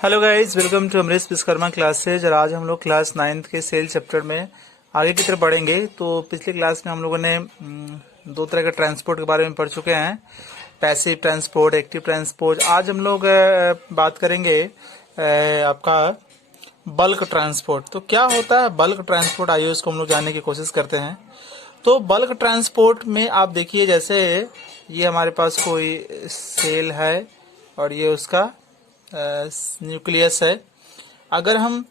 Hello guys, welcome to Amrish Vishwakarma classes. और आज हम लोग क्लास 9th के सेल चैप्टर में आगे की तरफ बढ़ेंगे। तो पिछले क्लास में हम लोगों ने दो तरह के ट्रांसपोर्ट के बारे में पढ़ चुके हैं, पैसिव ट्रांसपोर्ट, एक्टिव ट्रांसपोर्ट। आज हम लोग बात करेंगे आपका बल्क ट्रांसपोर्ट। तो क्या होता है बल्क ट्रांसपोर्ट, आइए उसको हम लोग जानने की कोशिश करते हैं। तो बल्क ट्रांसपोर्ट में आप देखिए, जैसे ये हमारे पास कोई सेल है और ये उसका न्यूक्लियस है। अगर हम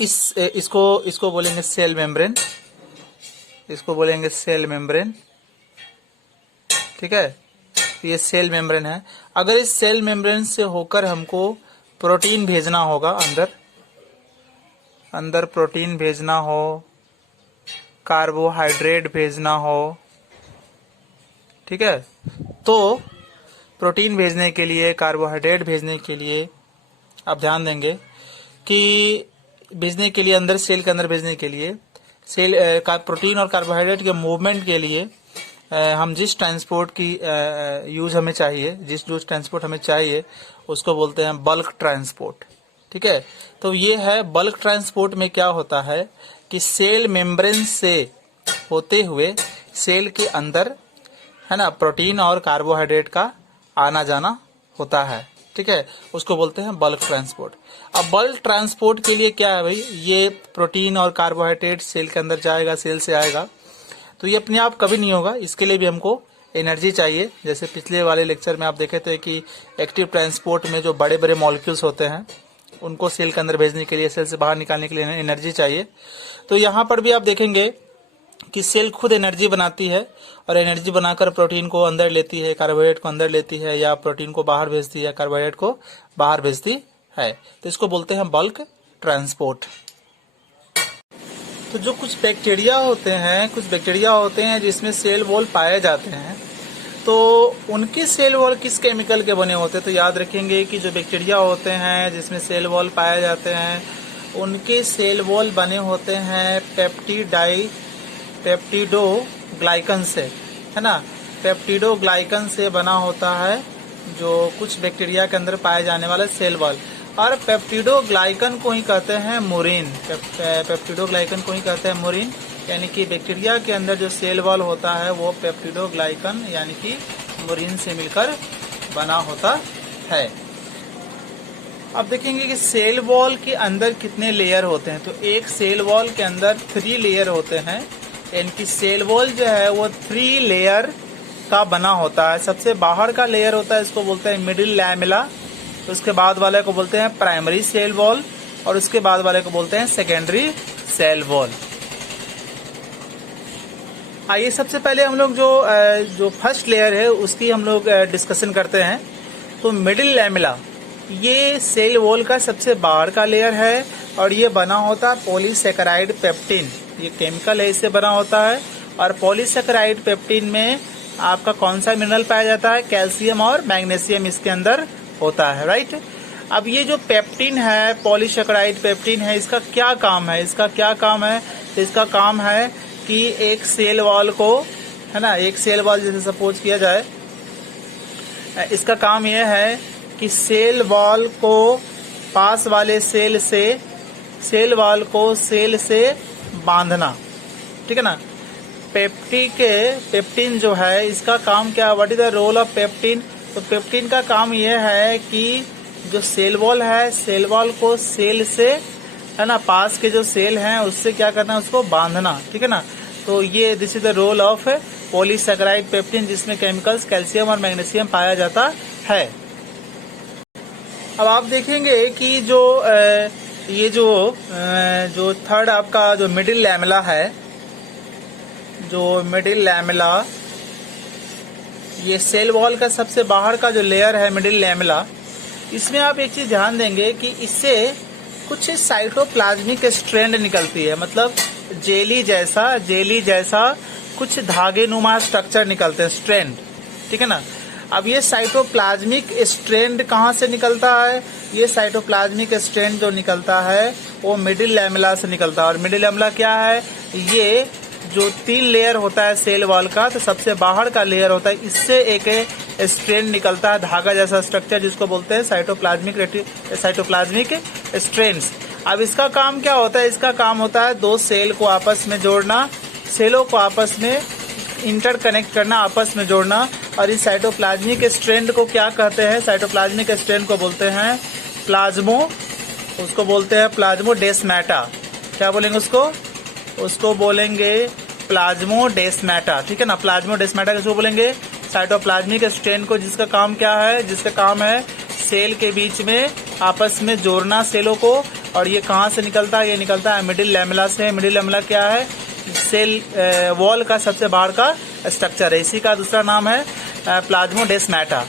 इसको बोलेंगे सेल मेम्ब्रेन, इसको बोलेंगे सेल मेम्ब्रेन, ठीक है। तो ये सेल मेम्ब्रेन है। अगर इस सेल मेम्ब्रेन से होकर हमको प्रोटीन भेजना होगा, अंदर प्रोटीन भेजना हो, कार्बोहाइड्रेट भेजना हो, ठीक है। तो प्रोटीन भेजने के लिए, कार्बोहाइड्रेट भेजने के लिए आप ध्यान देंगे कि भेजने के लिए, अंदर सेल के अंदर भेजने के लिए, सेल का प्रोटीन और कार्बोहाइड्रेट के मूवमेंट के लिए हम जिस ट्रांसपोर्ट की यूज हमें चाहिए, जो ट्रांसपोर्ट हमें चाहिए, उसको बोलते हैं बल्क ट्रांसपोर्ट, ठीक है। तो ये है बल्क ट्रांसपोर्ट में क्या होता है कि सेल मेम्ब्रेन से होते हुए सेल के अंदर, है ना, प्रोटीन और कार्बोहाइड्रेट का आना जाना होता है, ठीक है। उसको बोलते हैं बल्क ट्रांसपोर्ट। अब बल्क ट्रांसपोर्ट के लिए क्या है भाई, ये प्रोटीन और कार्बोहाइड्रेट सेल के अंदर जाएगा, सेल से आएगा, तो ये अपने आप कभी नहीं होगा। इसके लिए भी हमको एनर्जी चाहिए। जैसे पिछले वाले लेक्चर में आप देखे थे कि एक्टिव ट्रांसपोर्ट में जो बड़े बड़े मॉलिक्यूल्स होते हैं उनको सेल के अंदर भेजने के लिए, सेल से बाहर निकालने के लिए एनर्जी चाहिए। तो यहाँ पर भी आप देखेंगे कि सेल खुद एनर्जी बनाती है और एनर्जी बनाकर प्रोटीन को अंदर लेती है, कार्बोहाइड्रेट को अंदर लेती है, या प्रोटीन को बाहर भेजती है, कार्बोहाइड्रेट को बाहर भेजती है। तो इसको बोलते हैं बल्क ट्रांसपोर्ट। तो जो कुछ बैक्टीरिया होते हैं जिसमें सेल वॉल पाए जाते हैं, तो उनके सेल वॉल किस केमिकल के बने होते हैं? तो याद रखेंगे कि जो बैक्टीरिया होते हैं जिसमें सेल वॉल पाए जाते हैं, उनके सेल वॉल बने होते हैं पेप्टिडोग्लाइकन से, है ना। पेप्टिडोग्लाइकन से बना होता है जो कुछ बैक्टीरिया के अंदर पाए जाने वाला सेल वॉल। और पेप्टिडोग्लाइकन को ही कहते हैं मुरिन। पेप्टिडोग्लाइकन को ही कहते हैं मुरिन, यानी कि बैक्टीरिया के अंदर जो सेल वॉल होता है वो पेप्टिडोग्लाइकन यानी कि मुरिन से मिलकर बना होता है। अब देखेंगे कि सेल वॉल के अंदर कितने लेयर होते हैं। तो एक सेल वॉल के अंदर 3 लेयर होते हैं, यानी कि सेल वॉल जो है वो 3 लेयर का बना होता है। सबसे बाहर का लेयर होता है, इसको बोलते हैं मिडिल लैमेला। उसके बाद वाले को बोलते हैं प्राइमरी सेल वॉल, और उसके बाद वाले को बोलते हैं सेकेंडरी सेल वॉल। आइए सबसे पहले हम लोग जो फर्स्ट लेयर है उसकी हम लोग डिस्कशन करते हैं। तो मिडिल लैमेला ये सेल वॉल का सबसे बाहर का लेयर है और ये बना होता है पॉलीसेकेराइड पेप्टिन। ये केमिकल है, इससे बना होता है। और पॉलीसेकेराइड पेप्टिन में आपका कौन सा मिनरल पाया जाता है? कैल्शियम और मैग्नीशियम इसके अंदर होता है, राइट। अब ये जो पेप्टिन है, पॉलीसेकेराइड पेप्टिन है, इसका क्या काम है? तो इसका काम है कि एक सेल वॉल को, है ना, एक सेल वॉल जैसे सपोज किया जाए, इसका काम यह है कि सेल वॉल को पास वाले सेल वॉल को सेल से बांधना, ठीक है ना। पेप्टिन जो है इसका काम क्या, what is the role of pectin? तो पेप्टिन का काम यह है कि जो सेल वॉल है, सेल वॉल को सेल से, है ना, पास के जो सेल हैं उससे क्या करना है, उसको बांधना, ठीक है ना। तो ये this is the role of polysaccharide pectin, जिसमें केमिकल्स कैल्शियम और मैग्नीशियम पाया जाता है। अब आप देखेंगे कि ये जो थर्ड आपका जो मिडिल लैमेला है, ये सेल वॉल का सबसे बाहर का जो लेयर है मिडिल लैमेला, इसमें आप एक चीज ध्यान देंगे कि इससे कुछ साइटोप्लाज्मिक स्ट्रैंड निकलती है, मतलब जेली जैसा कुछ धागे नुमा स्ट्रक्चर निकलते हैं, स्ट्रैंड, ठीक है ना। अब ये साइटोप्लाज्मिक स्ट्रैंड कहाँ से निकलता है? ये साइटोप्लाज्मिक स्ट्रैंड जो निकलता है वो मिडिल लैमेला से निकलता है। और मिडिल लैमेला क्या है? ये जो 3 लेयर होता है सेल वॉल का, तो सबसे बाहर का लेयर होता है, इससे एक स्ट्रेन निकलता है, धागा जैसा स्ट्रक्चर जिसको बोलते हैं साइटोप्लाज्मिक स्ट्रेन्स। अब इसका काम क्या होता है? इसका काम होता है 2 सेल को आपस में जोड़ना, सेलों को आपस में इंटरकनेक्ट करना, आपस में जोड़ना। और इस साइटोप्लाज्मिक स्ट्रेंड को क्या कहते हैं? साइटोप्लाज्मिक स्ट्रेंड को बोलते हैं प्लाज्मोडेस्माटा। क्या बोलेंगे उसको बोलेंगे प्लाज्मोडेस्माटा, ठीक है ना। प्लाज्मोडेस्माटा किसको बोलेंगे? साइटोप्लाज्मिक स्ट्रेंड को, जिसका काम क्या है? जिसका काम है सेल के बीच में आपस में जोड़ना सेलों को। और ये कहाँ से निकलता है? ये निकलता है मिडिल लैमेला से। मिडिल लैमेला क्या है? सेल वॉल का सबसे बाहर का स्ट्रक्चर है, इसी का दूसरा नाम है प्लाज्मोडेस्माटा।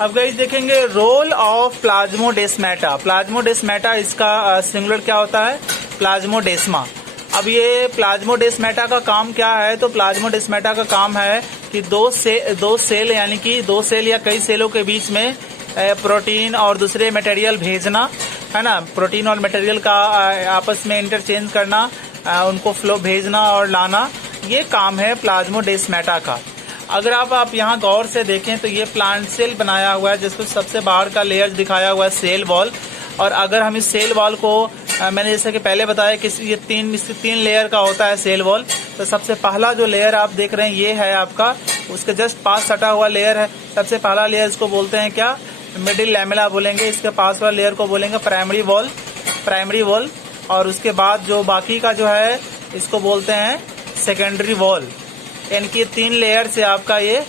अब गाइस देखेंगे रोल ऑफ प्लाज्मोडेस्माटा। प्लाज्मोडेस्माटा इसका सिंगुलर क्या होता है? प्लाज्मोडेस्मा। अब ये प्लाज्मोडेस्माटा का काम क्या है? तो प्लाज्मोडेस्माटा का काम है कि दो सेल यानी कि 2 सेल या कई सेलों के बीच में प्रोटीन और दूसरे मटेरियल भेजना, है ना। प्रोटीन और मटेरियल का आपस में इंटरचेंज करना, उनको फ्लो भेजना और लाना, ये काम है प्लाज्मोडेस्माटा का। अगर आप यहाँ गौर से देखें तो ये प्लांट सेल बनाया हुआ है, जिसको सबसे बाहर का लेयर दिखाया हुआ है सेल वॉल। और अगर हम इस सेल वॉल को मैंने जैसे कि पहले बताया कि ये 3 लेयर का होता है सेल वॉल। तो सबसे पहला जो लेयर आप देख रहे हैं ये है आपका, उसके जस्ट पास सटा हुआ लेयर है सबसे पहला लेयर। इसको बोलते हैं क्या? मिडिल लैमेला बोलेंगे। इसके पास वाला लेयर को बोलेंगे प्राइमरी वॉल। और उसके बाद जो बाकी का जो है इसको बोलते हैं सेकेंडरी वॉल। इनकी 3 लेयर से आपका ये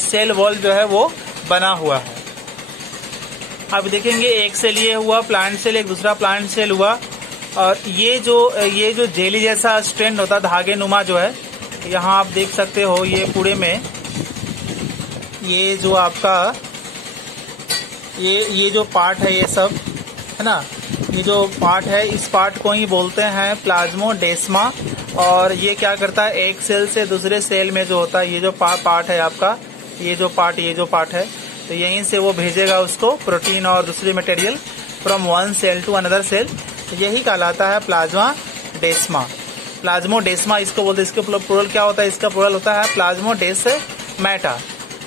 सेल वॉल जो है वो बना हुआ है। अब देखेंगे एक सेल ये हुआ प्लांट सेल, एक दूसरा प्लांट सेल हुआ। और ये जो जेली जैसा स्ट्रेंड होता है, धागे नुमा जो है, यहाँ आप देख सकते हो ये पूरे में ये जो आपका ये जो पार्ट है, ये सब है ना, ये जो पार्ट है इस पार्ट को ही बोलते हैं प्लाज्मोडेस्मा। और ये क्या करता है? एक सेल से दूसरे सेल में जो होता है ये जो पार्ट है आपका, ये जो पार्ट है, तो यहीं से वो भेजेगा उसको प्रोटीन और दूसरे material from one cell to another cell. यही कहलाता है प्लाज्मोडेस्मा इसको बोलते हैं। इसके प्लूरल क्या होता है? इसका प्लूरल होता है प्लाज्मोडेस्माटा।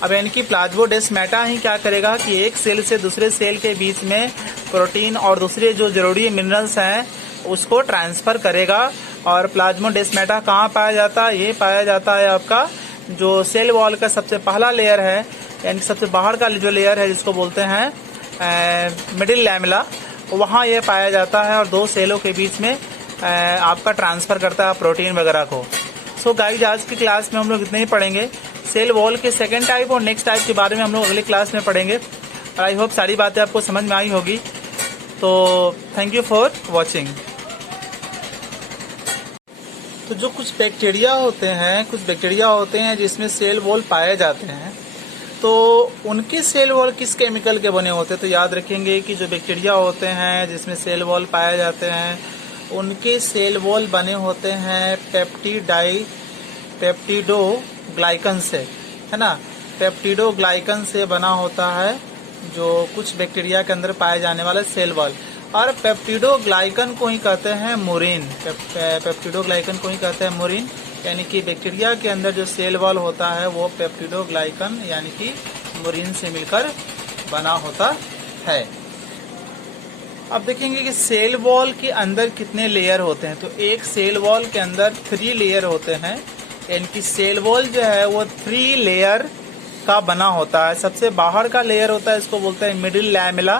अब यानी कि प्लाज्मोडेस्माटा ही क्या करेगा कि एक सेल से दूसरे सेल के बीच में प्रोटीन और दूसरे जो जरूरी मिनरल्स हैं उसको ट्रांसफर करेगा। और प्लाज्मोडेस्माटा कहाँ पाया जाता है? ये पाया जाता है आपका जो सेल वॉल का सबसे पहला लेयर है, यानी सबसे बाहर का जो लेयर है जिसको बोलते हैं मिडिल लैमेला, वहाँ ये पाया जाता है। और 2 सेलों के बीच में आपका ट्रांसफर करता है प्रोटीन वगैरह को। सो गाइस आज की क्लास में हम लोग इतने ही पढ़ेंगे। सेल वॉल के सेकेंड टाइप और नेक्स्ट टाइप के बारे में हम लोग अगली क्लास में पढ़ेंगे। और आई होप सारी बातें आपको समझ में आई होगी। तो थैंक यू फॉर वॉचिंग। तो जो कुछ बैक्टीरिया होते हैं जिसमें सेल वॉल पाए जाते हैं, तो उनके सेल वॉल किस केमिकल के बने होते हैं? तो याद रखेंगे कि जो बैक्टीरिया होते हैं जिसमें सेल वॉल पाए जाते हैं, उनके सेल वॉल बने होते हैं पेप्टिडोग्लाइकन से, है ना। पेप्टिडोग्लाइकन से बना होता है जो कुछ बैक्टीरिया के अंदर पाए जाने वाला सेल वॉल। और पेप्टिडोग्लाइकन को ही कहते हैं मुरिन। पेप्टिडोग्लाइकन को ही कहते हैं मुरिन, यानी कि बैक्टीरिया के अंदर जो सेल वॉल होता है वो पेप्टिडोग्लाइकन यानी कि मुरिन से मिलकर बना होता है। अब देखेंगे कि सेल वॉल के अंदर कितने लेयर होते हैं। तो एक सेल वॉल के अंदर 3 लेयर होते हैं, यानी कि सेल वॉल जो है वो 3 लेयर का बना होता है। सबसे बाहर का लेयर होता है, इसको बोलते हैं मिडिल लैमेला।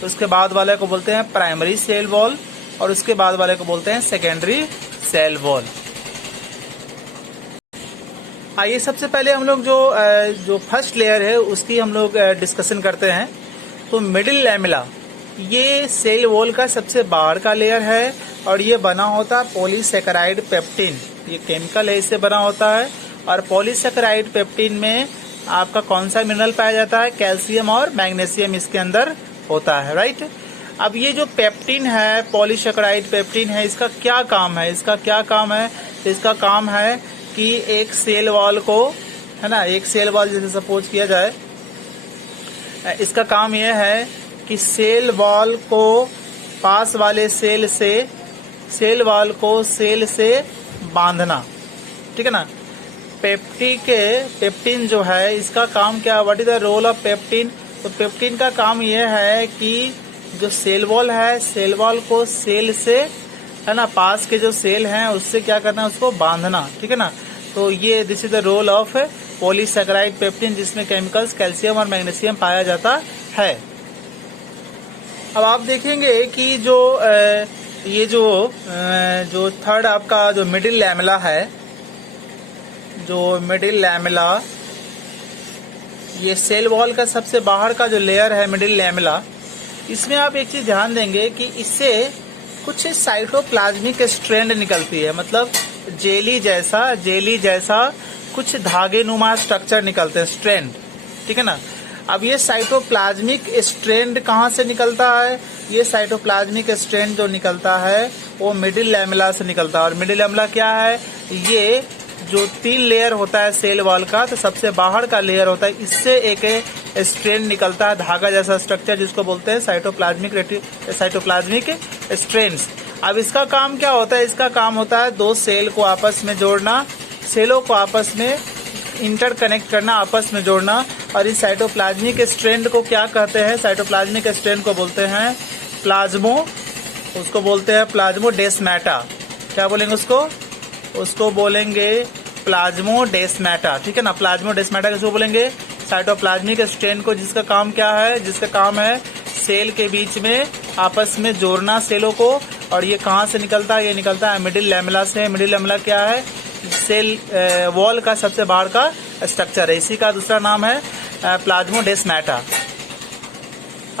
तो उसके बाद वाले को बोलते हैं प्राइमरी सेल वॉल, और उसके बाद वाले को बोलते हैं सेकेंडरी सेल वॉल। आइए सबसे पहले हम लोग जो फर्स्ट लेयर है उसकी हम लोग डिस्कशन करते हैं। तो मिडिल लैमेला ये सेल वॉल का सबसे बाहर का लेयर है, और ये बना होता है पॉलीसेकेराइड पेप्टिन। ये केमिकल है, इससे बना होता है। और पॉलीसेकेराइड पेप्टिन में आपका कौन सा मिनरल पाया जाता है? कैल्शियम और मैग्नीशियम इसके अंदर होता है, राइट। अब ये जो पेप्टिन है, पॉलीसेकेराइड पेप्टिन है, इसका क्या काम है? तो इसका काम है कि एक सेल वॉल को, है ना, एक सेल वॉल जैसे सपोज किया जाए, इसका काम यह है कि सेल वॉल को पास वाले सेल से बांधना, ठीक है ना। पेप्टिन जो है इसका काम क्या, what is the role of pectin. तो पेप्टिन का काम यह है कि जो सेल वॉल है, सेल वॉल को सेल से, है ना, पास के जो सेल हैं उससे क्या करना है, उसको बांधना, ठीक है ना। तो ये this is the role of polysaccharide pectin, जिसमें केमिकल्स कैल्शियम और मैग्नीशियम पाया जाता है। अब आप देखेंगे कि जो ये जो थर्ड आपका जो मिडिल लैमेला है, जो मिडिल लैमेला, ये सेल वॉल का सबसे बाहर का जो लेयर है मिडिल लैमेला, इसमें आप एक चीज ध्यान देंगे कि इससे कुछ साइटोप्लाज्मिक स्ट्रैंड निकलती है, मतलब जेली जैसा कुछ धागे नुमा स्ट्रक्चर निकलते हैं, स्ट्रैंड, ठीक है ना। अब ये साइटोप्लाज्मिक स्ट्रैंड कहाँ से निकलता है, ये साइटोप्लाज्मिक स्ट्रैंड जो निकलता है वो मिडिल लैमेला से निकलता है। और मिडिल लैमेला क्या है, ये जो 3 लेयर होता है सेल वॉल का, तो सबसे बाहर का लेयर होता है, इससे एक स्ट्रैंड निकलता है, धागा जैसा स्ट्रक्चर, जिसको बोलते हैं साइटोप्लाज्मिक स्ट्रैंड्स। अब इसका काम क्या होता है, इसका काम होता है 2 सेल को आपस में जोड़ना, सेलों को आपस में इंटरकनेक्ट करना, आपस में जोड़ना। और इस साइटोप्लाज्मिक स्ट्रैंड को क्या कहते हैं, साइटोप्लाज्मिक स्ट्रैंड को बोलते हैं उसको बोलते हैं प्लाज्मोडेस्माटा। क्या बोलेंगे उसको बोलेंगे प्लाज्मोडेस्माटा, ठीक है ना। प्लाज्मोडेस्माटा किसको बोलेंगे, साइटोप्लाज्मिक स्ट्रैंड को, जिसका काम क्या है, जिसका काम है सेल के बीच में आपस में जोड़ना सेलों को। और ये कहाँ से निकलता है, ये निकलता है मिडिल लैमेला से। मिडिल लैमेला क्या है, सेल वॉल का सबसे बाहर का स्ट्रक्चर है, इसी का दूसरा नाम है प्लाज्मोडेस्माटा।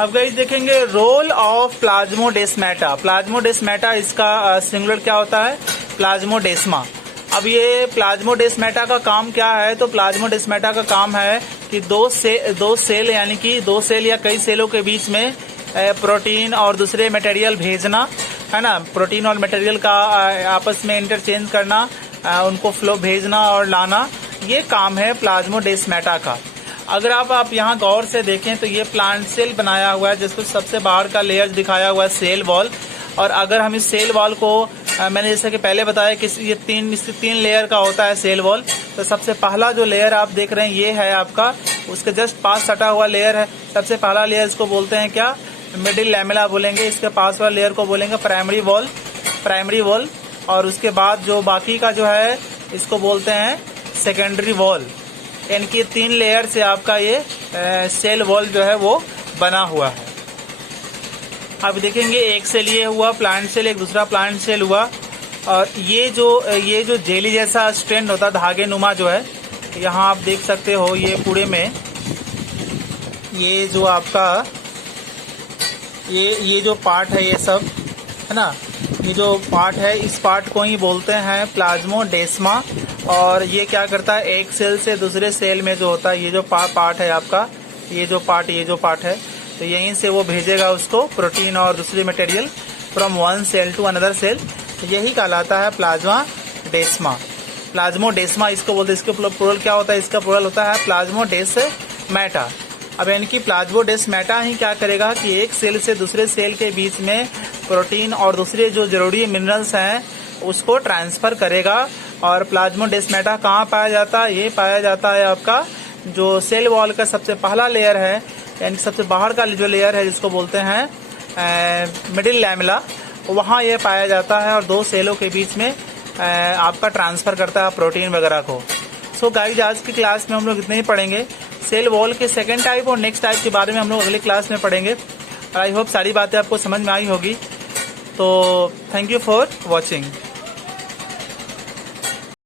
अब गाइस देखेंगे रोल ऑफ प्लाज्मोडेस्माटा। प्लाज्मोडेस्माटा इसका सिंगुलर क्या होता है, प्लाज्मोडेस्मा। अब ये प्लाज्मोडेस्माटा का काम क्या है, तो प्लाज्मोडेस्माटा का काम है कि दो सेल यानी कि 2 सेल या कई सेलों के बीच में प्रोटीन और दूसरे मटेरियल भेजना, है ना। प्रोटीन और मटेरियल का आपस में इंटरचेंज करना, उनको फ्लो भेजना और लाना, ये काम है प्लाज्मोडेस्माटा का। अगर आप यहाँ गौर से देखें तो ये प्लांट सेल बनाया हुआ है, जिसको सबसे बाहर का लेयर दिखाया हुआ है सेल वॉल। और अगर हम इस सेल वॉल को मैंने जैसे कि पहले बताया कि ये 3 लेयर का होता है सेल वॉल। तो सबसे पहला जो लेयर आप देख रहे हैं ये है आपका, उसके जस्ट पास सटा हुआ लेयर है सबसे पहला लेयर, इसको बोलते हैं क्या, मिडिल लैमेला बोलेंगे। इसके पास वाला लेयर को बोलेंगे प्राइमरी वॉल। और उसके बाद जो बाकी का जो है इसको बोलते हैं सेकेंडरी वॉल। इनकी 3 लेयर से आपका ये सेल वॉल जो है वो बना हुआ है। अब देखेंगे एक सेल ये हुआ प्लांट सेल, एक दूसरा प्लांट सेल हुआ। और ये जो जेली जैसा स्ट्रैंड होता है, धागे नुमा जो है, यहाँ आप देख सकते हो ये पूरे में ये जो आपका ये जो पार्ट है, ये सब है ना, ये जो पार्ट है इस पार्ट को ही बोलते हैं प्लाज्मोडेस्मा। और ये क्या करता है, एक सेल से दूसरे सेल में जो होता है ये जो पार्ट है आपका, ये जो पार्ट है, तो यहीं से वो भेजेगा उसको प्रोटीन और दूसरे material from one cell to another cell. तो यही कहलाता है प्लाज्मोडेस्मा इसको बोलते हैं। इसके प्लूरल क्या होता है, इसका प्लूरल होता है प्लाज्मोडेस्माटा। अब यानी कि प्लाज्मोडेस्माटा ही क्या करेगा कि एक सेल से दूसरे सेल के बीच में प्रोटीन और दूसरे जो जरूरी मिनरल्स हैं उसको ट्रांसफर करेगा। और प्लाज्मोडेस्माटा कहाँ पाया जाता है, ये पाया जाता है आपका जो सेल वॉल का सबसे पहला लेयर है, यानी सबसे बाहर का जो लेयर है जिसको बोलते हैं मिडिल लैमेला, वहाँ ये पाया जाता है। और 2 सेलों के बीच में आपका ट्रांसफर करता है प्रोटीन वगैरह को। सो गाइस आज की क्लास में हम लोग इतने ही पढ़ेंगे। सेल वॉल के सेकंड टाइप और नेक्स्ट टाइप के बारे में हम लोग अगली क्लास में पढ़ेंगे। आई होप सारी बातें आपको समझ में आई होगी। तो थैंक यू फॉर वॉचिंग।